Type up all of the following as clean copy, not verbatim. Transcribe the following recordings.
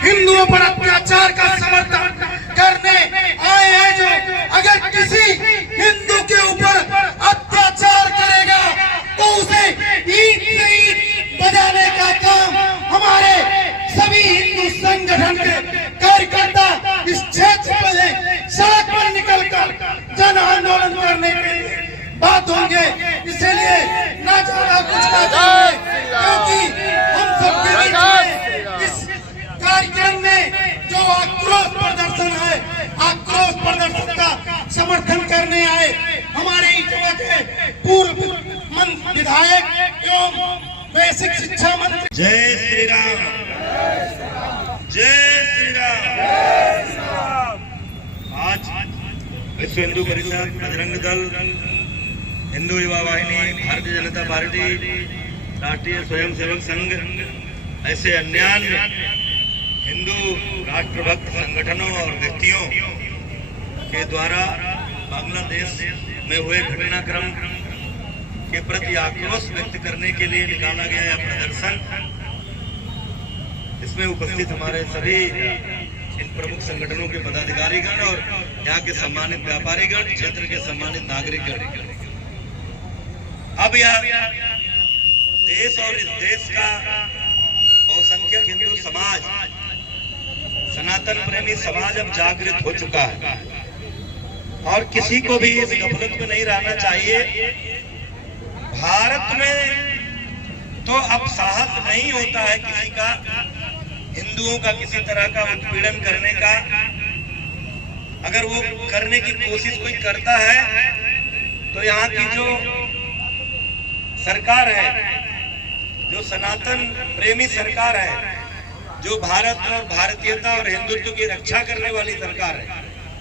हिंदुओं पर अत्याचार का समर्थन करने आए हैं। जो अगर किसी हिंदू के ऊपर अत्याचार करेगा तो उसे ईंट से ईंट बजाने का काम हमारे सभी हिंदू संगठन के कार्यकर्ता इस क्षेत्र में सड़क पर निकलकर जन आंदोलन करने के लिए बात होंगे। इसलिए ना ज्यादा कुछ कहते क्योंकि हम सबके बीच में इस कार्यक्रम में जो आक्रोश प्रदर्शन है, आक्रोश प्रदर्शन का समर्थन करने आए हमारे इटावा के पूर्व विधायक एवं बेसिक शिक्षा मंत्री। जय श्री राम, जय श्री राम। आज विश्व हिंदू परिषद, बजरंग दल, हिंदू युवा वाहिनी, भारतीय जनता पार्टी, राष्ट्रीय स्वयंसेवक संघ ऐसे अन्य हिंदू राष्ट्रभक्त संगठनों और व्यक्तियों के द्वारा बांग्लादेश में हुए घटनाक्रम के प्रति आक्रोश व्यक्त करने के लिए निकाला गया यह प्रदर्शन, इसमें उपस्थित हमारे सभी इन प्रमुख संगठनों के पदाधिकारीगण और यहाँ के सम्मानित व्यापारीगण, क्षेत्र के सम्मानित नागरिकगण। अब यह देश और इस देश का बहुसंख्यक हिंदू समाज, सनातन प्रेमी समाज अब जागृत हो चुका है और किसी को भी इस गफलत में नहीं रहना चाहिए। भारत में तो अब साहस नहीं होता है किसी का हिंदुओं का किसी तरह का उत्पीड़न करने का। अगर वो करने की कोशिश कोई करता है तो यहाँ की जो सरकार है, जो सनातन प्रेमी सरकार है, जो भारत और भारतीयता और हिंदुत्व की रक्षा करने वाली सरकार है,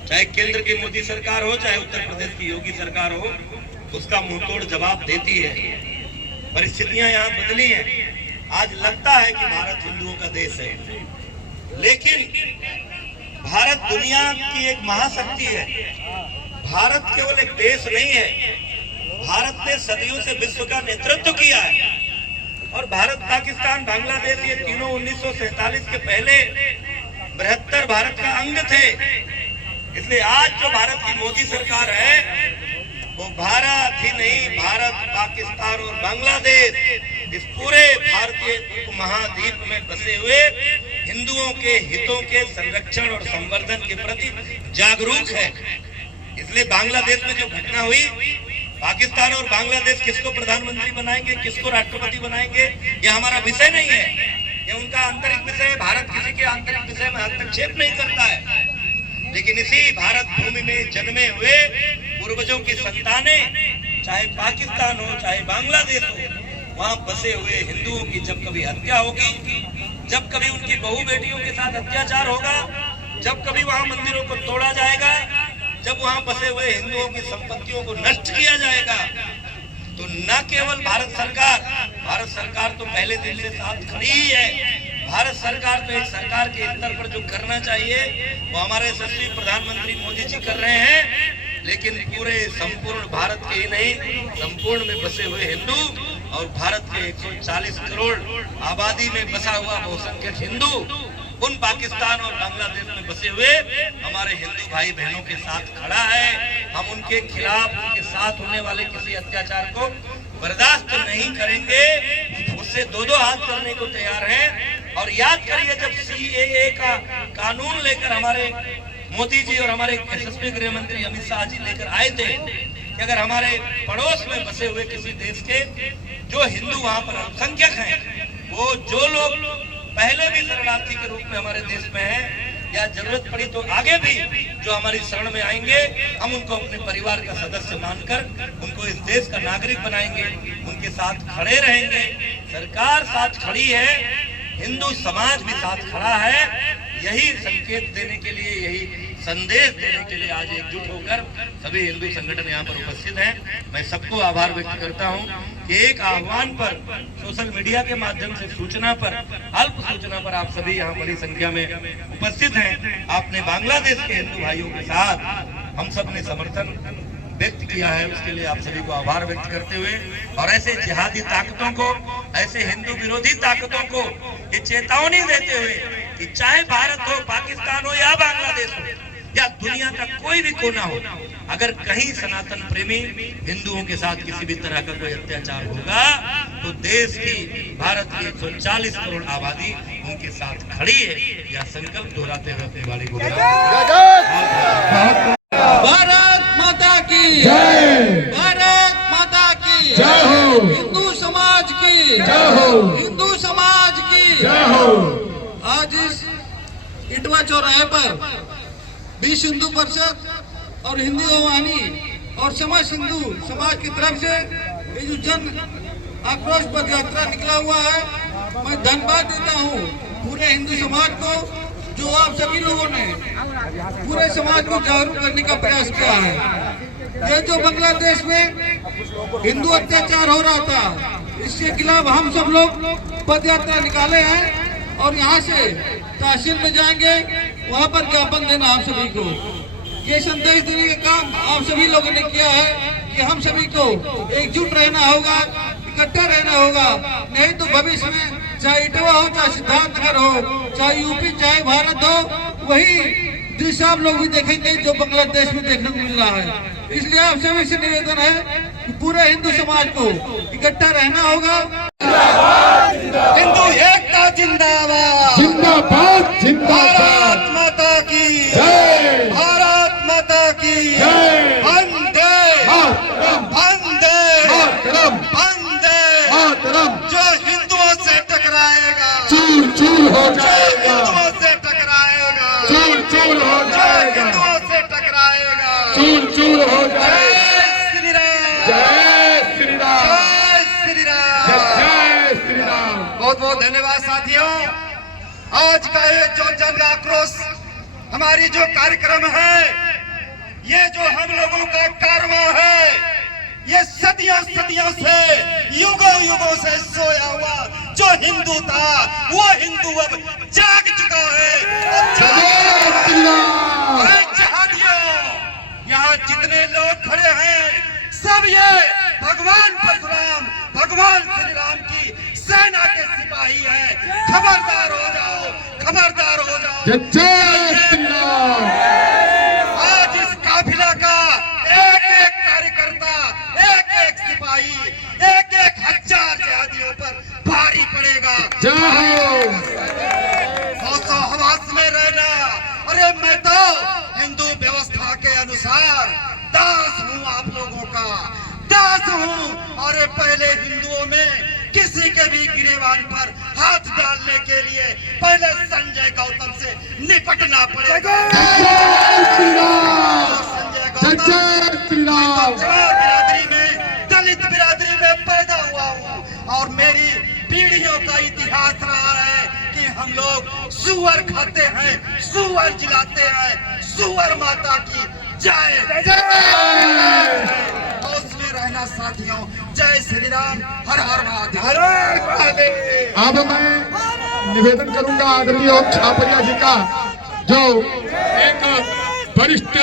चाहे केंद्र की मोदी सरकार हो चाहे उत्तर प्रदेश की योगी सरकार हो, उसका मुंहतोड़ जवाब देती है। परिस्थितियां यहाँ बदली हैं। आज लगता है कि भारत हिंदुओं का देश है, लेकिन भारत दुनिया की एक महाशक्ति है। भारत केवल एक देश नहीं है, भारत ने सदियों से विश्व का नेतृत्व किया है और भारत, पाकिस्तान, बांग्लादेश ये तीनों 1947 के पहले बृहत्तर भारत का अंग थे। इसलिए आज जो भारत की मोदी सरकार है वो भारत ही नहीं, भारत, पाकिस्तान और बांग्लादेश इस पूरे भारतीय उपमहाद्वीप में बसे हुए हिंदुओं के हितों के संरक्षण और संवर्धन के प्रति जागरूक है। इसलिए बांग्लादेश में जो घटना हुई, पाकिस्तान और बांग्लादेश किसको प्रधानमंत्री बनाएंगे, किसको राष्ट्रपति बनाएंगे, यह हमारा विषय नहीं है, यह उनका आंतरिक विषय है। भारत किसी के आंतरिक विषय में हस्तक्षेप नहीं करता है। लेकिन इसी भारत भूमि में जन्मे हुए पूर्वजों की संतानें, चाहे पाकिस्तान हो चाहे बांग्लादेश हो, वहां बसे हुए हिंदुओं की जब कभी हत्या होगी, जब कभी उनकी बहू बेटियों के साथ अत्याचार होगा, जब कभी वहां मंदिरों को तोड़ा जाएगा, जब वहां बसे हुए हिंदुओं की संपत्तियों को नष्ट किया जाएगा, तो न केवल भारत सरकार तो पहले दिन से साथ खड़ी ही है। भारत सरकार तो एक सरकार के स्तर पर जो करना चाहिए वो हमारे यशस्वी प्रधानमंत्री मोदी जी कर रहे हैं। लेकिन पूरे संपूर्ण भारत के ही नहीं, संपूर्ण में बसे हुए हिंदू और भारत के 140 करोड़ आबादी में बसा हुआ बहुसंख्यक हिंदू, उन पाकिस्तान और बांग्लादेश में बसे हुए हमारे हिंदू भाई बहनों के साथ खड़ा है। हम उनके खिलाफ, उनके साथ होने वाले किसी अत्याचार को बर्दाश्त नहीं करेंगे, उससे दो हाथ करने को तैयार हैं। और याद करिए, जब CAA का कानून लेकर हमारे मोदी जी और हमारे यशस्वी गृह मंत्री अमित शाह जी लेकर आए थे कि अगर हमारे पड़ोस में बसे हुए किसी देश के जो हिंदू वहां पर अल्पसंख्यक हैं, वो जो लोग पहले भी शरणार्थी के रूप में हमारे देश में हैं, या जरूरत पड़ी तो आगे भी जो हमारी शरण में आएंगे, हम उनको अपने परिवार का सदस्य मानकर उनको इस देश का नागरिक बनाएंगे, उनके साथ खड़े रहेंगे। सरकार साथ खड़ी है, हिंदू समाज भी साथ खड़ा है। यही संकेत देने के लिए, यही संदेश देने के लिए आज एकजुट होकर सभी हिंदू संगठन यहाँ पर उपस्थित हैं। मैं सबको आभार व्यक्त करता हूँ कि एक आह्वान पर, सोशल मीडिया के माध्यम से सूचना पर, अल्प सूचना पर आप सभी यहाँ बड़ी संख्या में उपस्थित हैं। आपने बांग्लादेश के हिंदू भाइयों के साथ हम सब ने समर्थन व्यक्त किया है, उसके लिए आप सभी को आभार व्यक्त करते हुए, और ऐसे जिहादी ताकतों को, ऐसे हिंदू विरोधी ताकतों को ये चेतावनी देते हुए कि चाहे भारत हो, पाकिस्तान हो या बांग्लादेश हो या दुनिया का कोई भी कोना हो, अगर कहीं सनातन प्रेमी हिंदुओं के साथ किसी भी तरह का कोई अत्याचार होगा तो देश की, भारत की 140 करोड़ आबादी उनके साथ खड़ी है। यह संकल्प दोहराते हुए अपनी वाणी को भारत माता की जय, भारत माता की जय हो, हिंदू समाज की जय हो, हिंदू समाज की जय हो। आज इस इटवा चौराहे पर विश्व हिंदू परिषद और हिंदू वाहिनी और समाज हिंदू समाज की तरफ से ये जो जन आक्रोश पद यात्रा निकला हुआ है, मैं धन्यवाद देता हूँ पूरे हिंदू समाज को, जो आप सभी लोगों ने पूरे समाज को जागरूक करने का प्रयास किया है। ये जो बांग्लादेश में हिंदू अत्याचार हो रहा था, इसके खिलाफ हम सब लोग पद यात्रा निकाले हैं और यहाँ से तहसील में जाएंगे, वहाँ पर ज्ञापन देना आप सभी को। ये संदेश देने का काम आप सभी लोगों ने किया है कि हम सभी को एकजुट रहना होगा, इकट्ठा रहना होगा, नहीं तो भविष्य में चाहे इटवा हो, चाहे सिद्धार्थनगर हो, चाहे यूपी, चाहे भारत हो, वही दृश्य आप लोग भी देखेंगे जो बांग्लादेश में देखने को मिल रहा है। इसलिए आप सभी से निवेदन है कि पूरे हिंदू समाज को इकट्ठा रहना होगा। हिंदू एकता जिंदाबाद, जिंदाबाद जिंदाबाद, भारत माता की जय, भारत माता की जय, वंदे मातरम, वंदे मातरम, वंदे। मातरम, जो हिंदुओं से टकराएगा चूर चूर हो जाएगा, हिंदुओं से टकराएगा, चूर चूर हो जाएगा, हिंदुओं से टकराएगा, चूर चूर हो जाएगा। जय श्री राम, जय श्री राम, जय श्री राम, जय श्री राम। बहुत बहुत धन्यवाद साथियों। आज का ये जो जन आक्रोश हमारी जो कार्यक्रम है, ये जो हम लोगों का कारवां है, ये सदियों सदियों से, युगों युगों से सोया हुआ जो हिंदू था, वो हिंदू अब जाग चुका है। जय श्री राम। अरे जहादियों, यहाँ जितने लोग खड़े हैं सब ये भगवान परशुराम, भगवान श्री राम की सेना के सिपाही हैं। खबरदार हो जाओ, खबरदार हो जाओ। जय श्री राम। आज इस काफिला का एक एक कार्यकर्ता, एक एक सिपाही, एक एक हजार जिहादियों पर भारी पड़ेगा। जय हो। हौसो हवास में रहना। अरे मैं तो हिंदू व्यवस्था के अनुसार दास हूँ, आप लोगों का दास हूँ। और पहले हिंदुओं में किसी के भी गिरेबान पर हाथ डालने के लिए पहले संजय गौतम से निपटना पड़ेगा। जय श्री राम, संजय जय गौतम श्री राम। बिरादरी में, दलित बिरादरी में पैदा हुआ हूँ और मेरी पीढ़ियों का इतिहास रहा है कि हम लोग सुअर खाते हैं, सुअर जिलाते हैं। सुअर माता की जय। होश में रहना साथियों। जय श्री राम, हर हर महादेव। अब मैं निवेदन करूंगा आदरणीय ओम छापरिया जी का, जो एक वरिष्ठ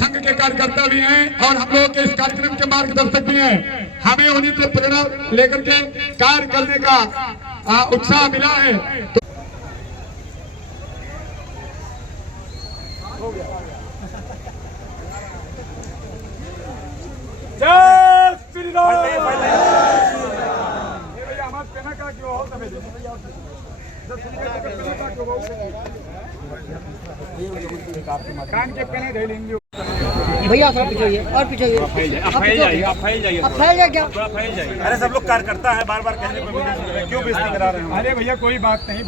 संघ के कार्यकर्ता भी हैं और हम लोग के इस कार्यक्रम के मार्गदर्शक भी हैं। हमें उन्हीं से प्रेरणा लेकर के कार्य करने का उत्साह मिला है। जय श्री राम। का क्यों हो तब कान के पहने रह लेंगे भैया थोड़ा पीछे होइए और पीछे होइए। आप फैल जाइए, आप फैल जाइए, आप फैल जाए क्या? थोड़ा फैल जाइए। अरे सब लोग कार्यकर्ता है, बार बार कहने पर क्यों बेइज्जती करा रहे हैं? अरे भैया कोई बात नहीं,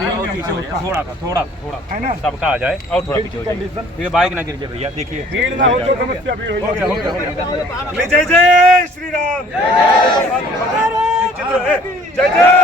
थोड़ा थोड़ा है ना, सबका आ जाए और थोड़ा पीछे हो जाए। कंडीशन ये बाइक ना गिर जाए भैया, देखिए भीड़ ना हो तो समस्या भीड़ हो हो गया। जय जय श्री राम। जय जय